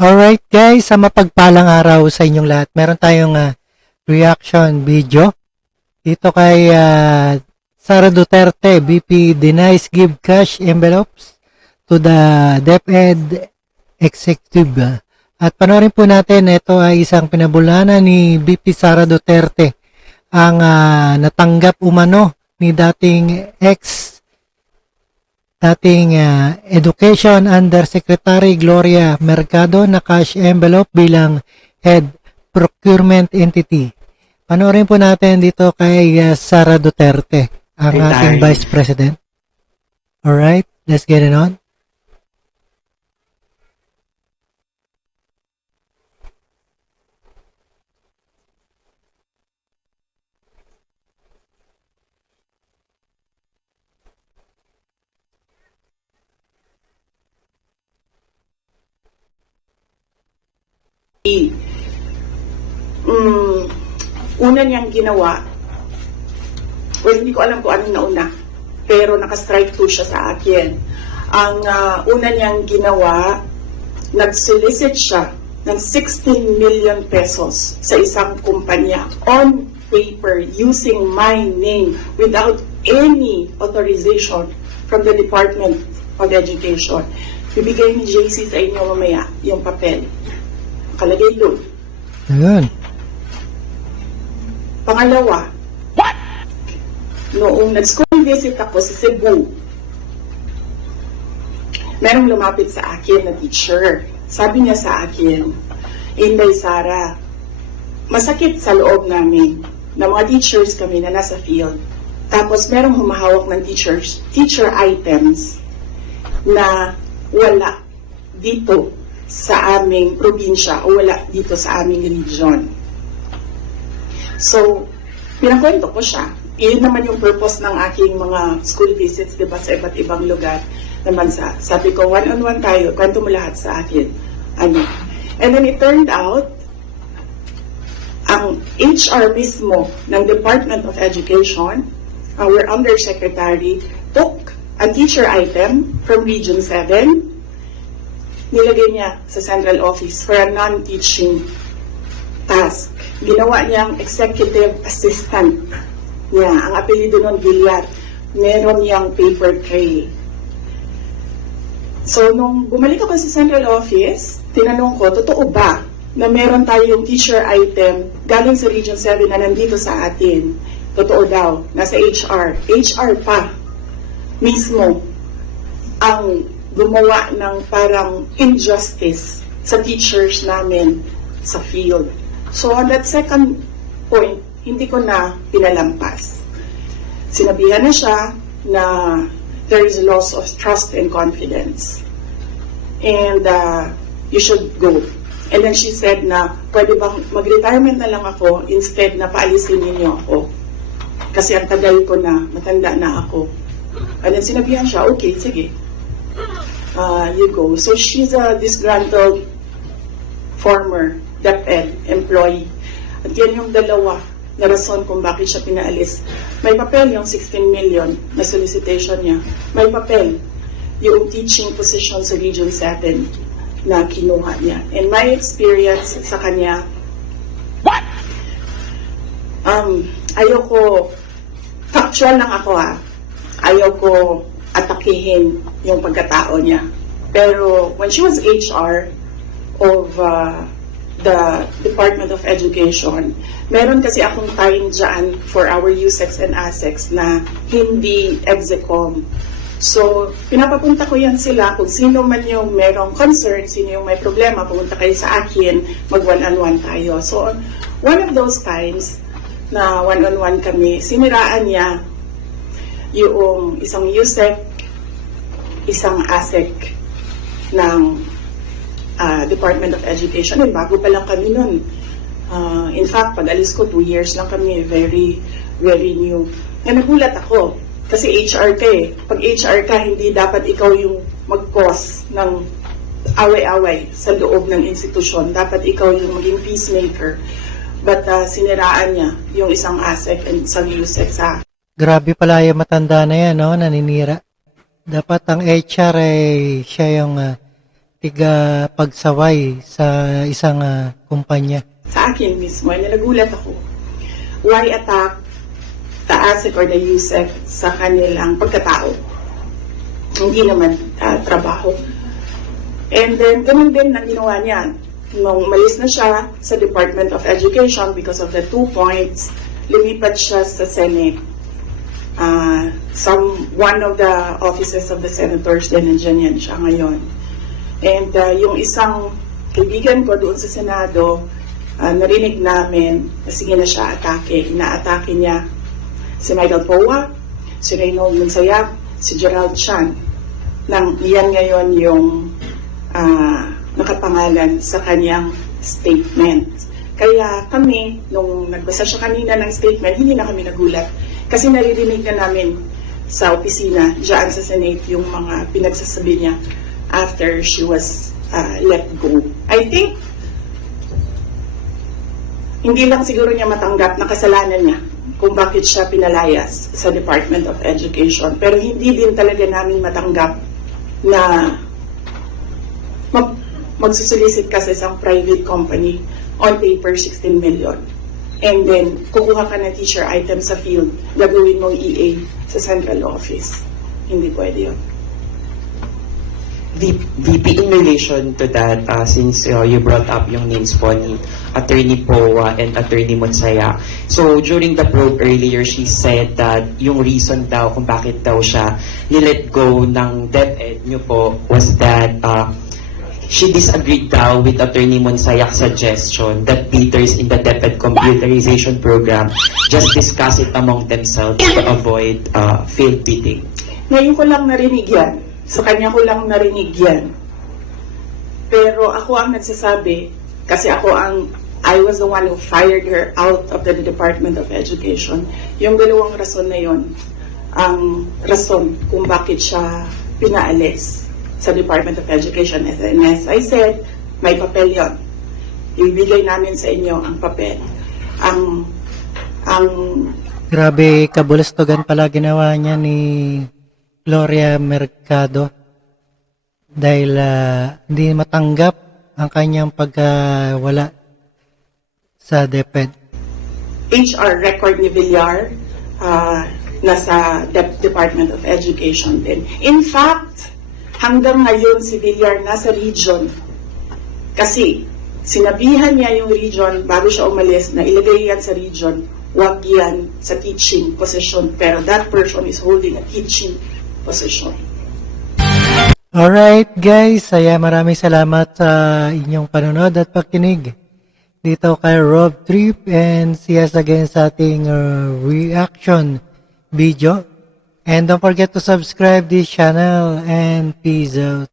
Alright guys, sa mapagpalang araw sa inyong lahat. Meron tayong reaction video dito kay Sara Duterte. VP denies give cash envelopes to the DepEd executive. At panoorin po natin, ito ay isang pinabulana ni VP Sara Duterte, ang natanggap umano ni dating Education Undersecretary Gloria Mercado na cash envelope bilang head procurement entity. Panoorin po natin dito kay Sara Duterte, ang ating Vice President. Alright, let's get it on. Una niyang ginawa, well, hindi ko alam kung anong nauna, pero nakastrike to siya sa akin. Ang una niyang ginawa, nag-solicit siya ng 16 million pesos sa isang kumpanya on paper using my name without any authorization from the Department of Education. Bibigay ni JC sa inyo mamaya yung papel. Kalagay doon. Ayun. Pangalawa, noong nag-school visit ako sa Cebu, merong lumapit sa akin na teacher. Sabi niya sa akin, Inday Sara, masakit sa loob namin na mga teachers kami na nasa field. Tapos merong humahawak ng teacher items na wala dito sa aming probinsya o wala dito sa aming region. So, pinakwento ko siya. Iyon naman yung purpose ng aking mga school visits, diba, sa iba't ibang lugar ng bansa. Sabi ko, one-on-one tayo, kwento mo lahat sa akin. Ano? And then it turned out, ang HR mismo ng Department of Education, our Undersecretary, took a teacher item from Region 7, nilagay niya sa central office for a non-teaching task. Ginawa niyang executive assistant niya. Ang apelido nun, Villar. Meron niyang paper trail. So, nung bumalik ako sa central office, tinanong ko, totoo ba na meron tayong teacher item galing sa Region 7 na nandito sa atin? Totoo daw. Nasa HR. HR pa mismo ang gumawa ng parang injustice sa teachers namin sa field. So on that second point, hindi ko na pinalampas. Sinabihan na siya na there is loss of trust and confidence. And you should go. And then she said na, pwede bang mag-retirement na lang ako instead na paalisin ninyo ako. Kasi ang tagal ko na, matanda na ako. And then sinabihan siya, okay, sige. You go. So she's a disgruntled former DepEd employee. At yan yung dalawa na rason kung bakit siya pinaalis. May papel yung 16 million na solicitation niya. May papel yung teaching position sa Region 7 na kinuha niya. And my experience sa kanya, ayoko, factual lang ako ayoko atakihin yung pagkatao niya. Pero when she was HR of the Department of Education, meron kasi akong time dyan for our USEX and ASEX na hindi execom. So, pinapapunta ko yan sila kung sino man yung merong concern, sino yung may problema, pumunta kayo sa akin, mag-one-on-one tayo. So, one of those times na one-on-one kami, siniraan niya yung isang USEC, isang ASEC ng Department of Education. And bago pa lang kami nun. In fact, pag alis ko, 2 years lang kami, very, very new. Ngayon nagulat ako, kasi HR ka eh. Pag HR ka, hindi dapat ikaw yung mag-cause ng away-away sa loob ng institusyon. Dapat ikaw yung maging peacemaker. But siniraan niya yung isang ASEC and isang USEC sa... Grabe pala yung matanda na yan, no? Naninira. Dapat ang HR ay siya yung tiga pagsaway sa isang kumpanya. Sa akin mismo, na nagulat ako. Why attack the ASEC or the USEC sa kanilang pagkatao? Hindi naman trabaho. And then, ganun din ang ginawa niya. Nung umalis na siya sa Department of Education because of the 2 points, lumipat siya sa Senate. One of the offices of the senators din nandiyan yan siya ngayon. And yung isang kaibigan ko doon sa Senado, narinig namin, sige na siya atake. Inaatake niya si Michael Powa, si Reynold Monsayag, si Gerald Chan. Yan ngayon yung nakapangalan sa kanyang statement. Kaya kami, nung nagbasa siya kanina ng statement, hindi na kami nagulat. Kasi naririnig na namin sa opisina, dyan sa Senate, yung mga pinagsasabi niya after she was let go. I think, hindi lang siguro niya matanggap na kasalanan niya kung bakit siya pinalayas sa Department of Education. Pero hindi din talaga namin matanggap na magsusulisit ka sa isang private company on paper 16 million. And then, kukuha ka ng teacher item sa field, gagawin mong EA sa central office. Hindi pwede yun. VP, in relation to that, since you brought up yung names po ni Attorney Powa and Attorney Monsaya. So, during the probe earlier, she said that yung reason daw kung bakit daw siya nilet go ng DepEd nyo po was that she disagreed daw with Attorney Monsayak's suggestion that leaders in the DepEd computerization program just discuss it among themselves to avoid field bidding. Ngayon ko lang narinig yan. Sa kanya ko lang narinig yan. Pero ako ang nagsasabi, kasi I was the one who fired her out of the Department of Education. Yung dalawang rason na yon, ang rason kung bakit siya pinaalis sa Department of Education. And as I said, may papel yon. Ibigay namin sa inyo ang papel. Grabe kabulastugan pala ginawa niya ni Gloria Mercado dahil hindi matanggap ang kanyang pagkawala sa DepEd. HR record ni Villar nasa Department of Education din. In fact, hanggang ngayon si Villar nasa region kasi sinabihan niya yung region bago siya umalis na ilagay yan sa region, wag yan sa teaching position, pero that person is holding a teaching position. Alright guys, maraming salamat sa inyong panunod at pakinig dito kay Rob Trip, and see us again sa ating reaction video. And don't forget to subscribe this channel, and peace out.